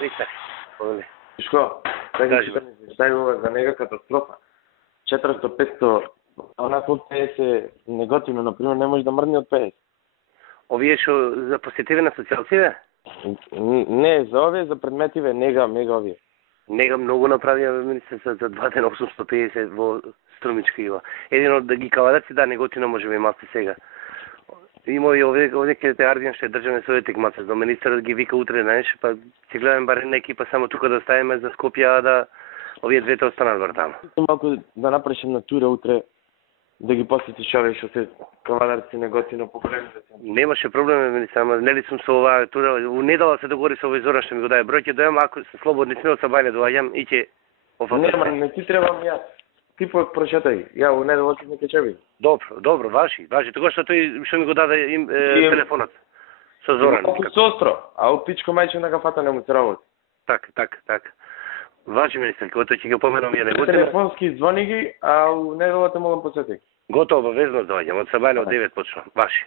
Риса, повели. Шко, Кажи, бе. ставува за нега катастрофа. 400-500, онак од 50 негативно, например, не може да мрдне од 50. Овие што за посетиве на социјалците? Не, за овие, за предметиве, нега, мега овие. Нега многу направија министер за 2 дена 850 во Струмичка ива. Едино да ги кавадаци да неготино може би малку сега. Има и овде ќе те Ардијан што е државен советник мацес, до министерот ги вика утре, знаеш, па ќе гледаме бар една екипа само тука да ставиме за Скопје, да овие двете останат бар таму. Малку да направиш на тура утре, да ги посетиш овие што се кавадарци неготино по големите. Немаше проблем, министер, ама нели сум со оваа тура, у недела се договори со овој Зоран што ми го даде број, ќе дојам ако се слободни сме од Сабајле доаѓам и ќе Нема, не ти требам јас. Ти прошетај, ја у недела ќе ќе чеби. Добро, важи. Тогаш што тој што ми го даде телефонот со Зоран. Со остро, а у пичко мајче на кафата не му се работи. Так. Важи, министер, кога ќе го поменам ја него. Телефонски звони ги, а у неделата могам посетик. Готово, обавезно доаѓам. Од Сабајле од 9 почнам. Ваши.